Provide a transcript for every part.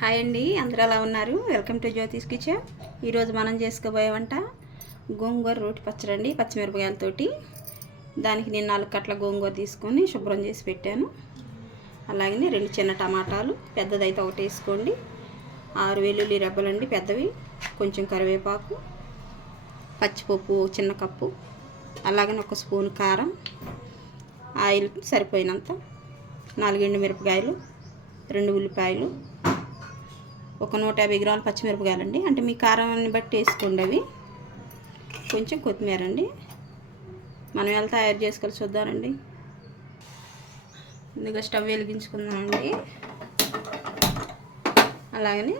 Hi అండి, అందరూ ఎలా ఉన్నారు? Welcome to Jyothish kitchen. ఈరోజు మనం చేసుకోబోయే వంట గోంగూర రోటి పచ్చడి అండి, పచ్చిమిరపకాయలతోటి. దానికి నేను 4 కట్టల గోంగూర తీసుకొని శుభ్రం చేసి పెట్టాను. అలాగే 2 చిన్న టమాటాలు, పెద్దదైతే ఒకటి వేసుకోండి. 6 వెల్లుల్లి రెబ్బలండి పెద్దవి, కొంచెం కరివేపాకు, పచ్చిపప్పు చిన్న కప్పు, అలాగే 1 స్పూన్ కారం, ఆయిల్ సరిపోయినంత, 4 ఎండుమిరపకాయలు, 2 ఉల్లిపాయలు, ఒక 150 గ్రాముల పచ్చిమిరపకాయలండి, అంటే మీ కారాన్ని బట్టి వేసుకోండి. అవి కొంచెం కొత్తిమీర అండి. మనం ఎలా తయారు చేసుకోవాలి చూద్దామండి. ముందుగా స్టవ్ వెలిగించుకుందామండి. అలాగని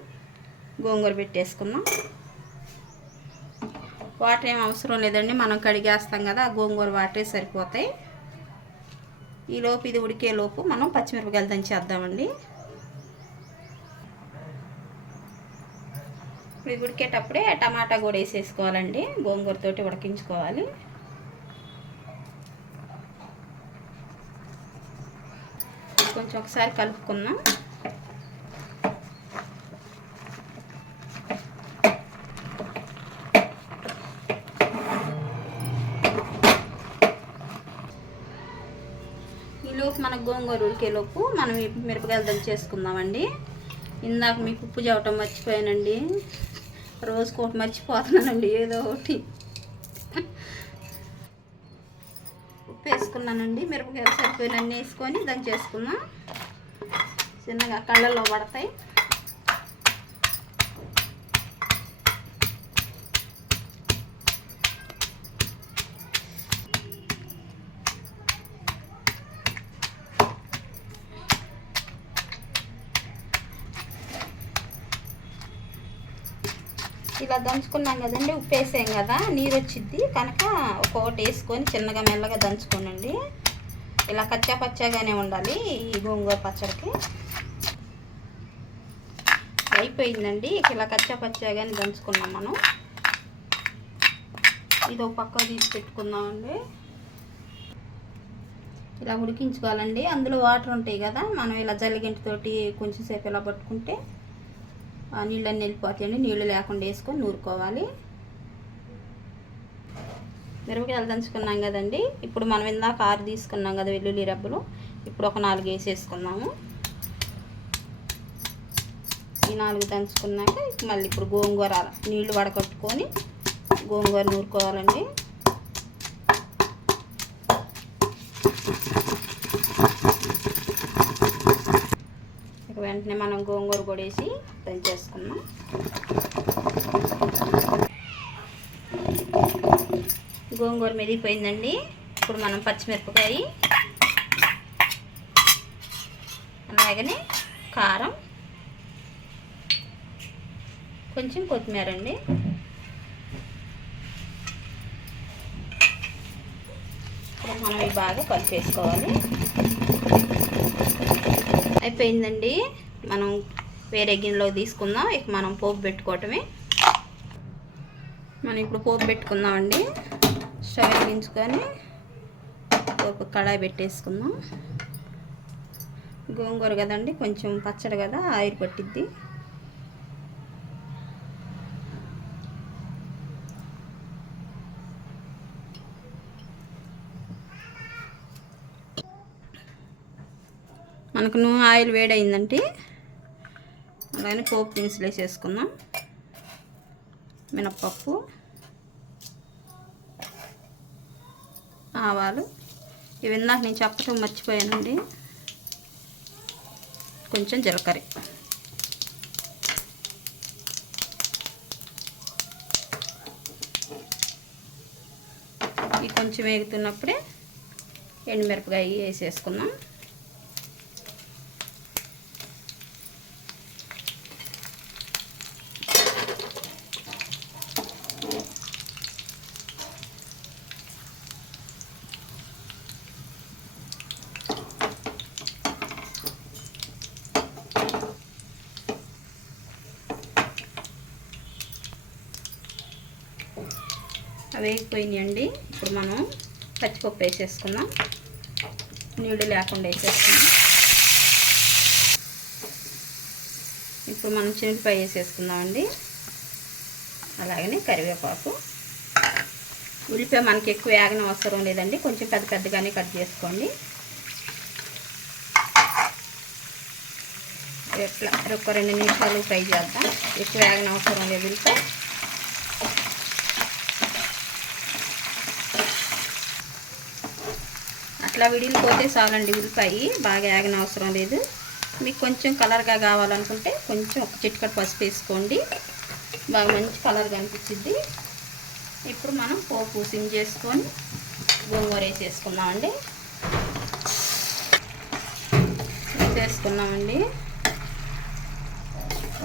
గోంగూర పెట్టేసుకుందాం. వాటర్ ఏం అవసరం లేదండి, మనం కడిగేస్తాం కదా, ఆ గోంగూర వాటరే సరిపోతాయి. ఈలోపు ఇది ఉడికేలోపు మనం పచ్చిమిరపకాయలు దంచేద్దామండి. ఇప్పుడు ఉడికేటప్పుడే టమాటా కూడా వేసేసుకోవాలండి, గోంగూరతోటి ఉడికించుకోవాలి. కొంచెం ఒకసారి కలుపుకుందాం. ఈలోపు మన గోంగూర ఉడికేలోపు మనం మిరపకాయలు దంచేసుకుందామండి. ఇందాక మీకు ఉప్పు చెప్పటం మర్చిపోయానండి. రోజుకు ఒకటి మర్చిపోతున్నానండి, ఏదో ఒకటి. ఉప్పు వేసుకున్నానండి, మిరపకాయలు సరిపోయినన్ని వేసుకొని దంచేసుకున్నాం. చిన్నగా కళ్ళల్లో పడతాయి. ఇలా దంచుకున్నాం కదండి, ఉప్పు వేసాం కదా, నీరు వచ్చిద్ది కనుక ఒక్కొక్కటి వేసుకొని చిన్నగా మెల్లగా దంచుకోనండి. ఇలా కచ్చా పచ్చాగానే ఉండాలి ఈ గోంగూర పచ్చడికి. అయిపోయిందండి, ఇలా కచ్చా పచ్చాగానే దంచుకున్నాం మనం. ఇది ఒక పక్క తీసి పెట్టుకుందామండి. ఇలా ఉడికించుకోవాలండి. అందులో వాటర్ ఉంటాయి కదా, మనం ఇలా జల్లిగంటితోటి కొంచెం సేపు ఇలా పట్టుకుంటే ఆ నీళ్ళన్నీ వెళ్ళిపోతాయండి. నీళ్ళు లేకుండా వేసుకొని నూరుకోవాలి. మిరపకాయలు దంచుకున్నాం కదండి, ఇప్పుడు మనం ఇందాక 6 తీసుకున్నాం కదా వెల్లుల్లి రెబ్బలు, ఇప్పుడు ఒక 4 వేసేసుకున్నాము. ఈ 4 దంచుకున్నాక మళ్ళీ ఇప్పుడు గోంగూర నీళ్లు వడకట్టుకొని గోంగూర నూరుకోవాలండి. వెంటనే మనం గోంగూర కూడా వేసి దంచేసుకున్నాం. గోంగూర మెదిగిపోయిందండి. ఇప్పుడు మనం పచ్చిమిరపకాయ, అలాగనే కారం, కొంచెం కొత్తిమీర అండి, ఇప్పుడు మనం ఇవి బాగా కలిపేసుకోవాలి. అయిపోయిందండి. మనం వేరే గిన్నెలో తీసుకుందాం. ఇక మనం పోపు పెట్టుకోవటమే. మనం ఇప్పుడు పోపు పెట్టుకుందామండి. స్టవ్ వెలిగించుకొని పోపు కడాయి పెట్టేసుకుందాం. గోంగూర కదండి, కొంచెం పచ్చడి కదా, ఆయిల్ పట్టిద్ది. మనకు ఆయిల్ వేడైందంటే అలానే పోపు దినుసులు వేసేసుకుందాం. మినప్పప్పు, ఆవాలు, ఇవి ఇందాక నేను చెప్పటం మర్చిపోయానండి. కొంచెం జీలకర్ర, ఇవి కొంచెం వేగుతున్నప్పుడే ఎండుమిరపకాయ వేసేసుకుందాం. అవి వేగిపోయినాయండి. ఇప్పుడు మనం పచ్చిపప్పు వేసేసుకుందాం. నీళ్ళు లేకుండా వేసేసుకుందాం. ఇప్పుడు ఇప్పుడు మనం చిన్నపాయ వేసేసుకుందామండి. అలాగనే కరివేపాకు. ఉల్లిపాయ మనకి ఎక్కువ వేగన అవసరం లేదండి, కొంచెం పెద్ద పెద్దగానే కట్ చేసుకోండి. ఇట్లా ఒక 2 నిమిషాలు ఫ్రై చేద్దాం. ఎక్కువ వేగన అవసరం లేదు ఉల్లిపాయ. అట్లా విడిలిపోతే చాలండి ఉల్లిపాయ, బాగా వేగన అవసరం లేదు. మీకు కొంచెం కలర్గా కావాలనుకుంటే కొంచెం ఒక చిటికెడు పసుపు వేసుకోండి, బాగా మంచి కలర్ కనిపించింది. ఇప్పుడు మనం పోపు సిమ్ చేసుకొని గోంగూర వేసేసుకున్నామండి. వేసేసుకున్నామండి.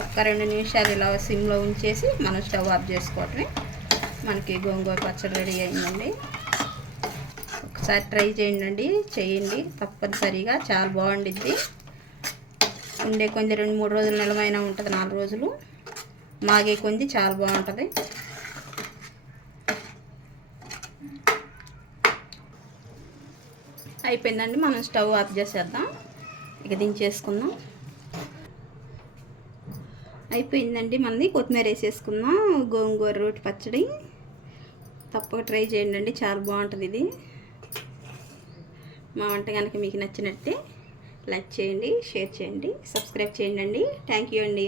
ఒక 2 నిమిషాలు ఇలా సిమ్లో ఉంచేసి మనం స్టవ్ ఆఫ్ చేసుకోవటమే. మనకి గోంగూర పచ్చడి రెడీ అయిందండి. ఒకసారి ట్రై చేయండి తప్పనిసరిగా, చాలా బాగుండిద్ది. ఉండే కొంచెం 2-3 రోజులు నిలవైనా ఉంటుంది, 4 రోజులు మాగే కొంది చాలా బాగుంటుంది. అయిపోయిందండి, మనం స్టవ్ ఆఫ్ చేసేద్దాం. ఇక దించేసుకుందాం. అయిపోయిందండి, మనది కొత్తిమీర వేసేసుకుందాం. గోంగూర రోటి పచ్చడి తప్పక ట్రై చేయండి, చాలా బాగుంటుంది ఇది. మా వంట కనుక మీకు నచ్చినట్టే లైక్ చేయండి, షేర్ చేయండి, సబ్స్క్రైబ్ చేయండి. థ్యాంక్ యూ అండి.